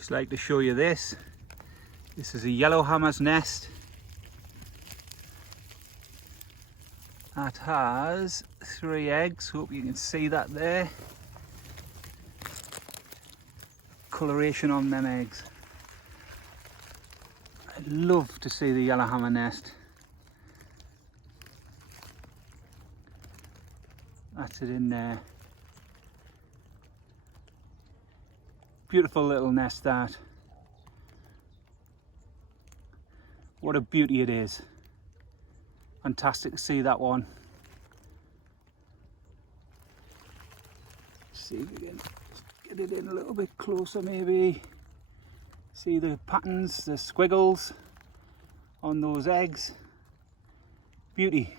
Just like to show you this. This is a yellowhammer's nest. That has 3 eggs. Hope you can see that there. Coloration on them eggs. I'd love to see the yellowhammer nest. That's it in there. Beautiful little nest that. What a beauty it is. Fantastic to see that one. See if we can get it in a little bit closer maybe. See the patterns, the squiggles on those eggs. Beauty.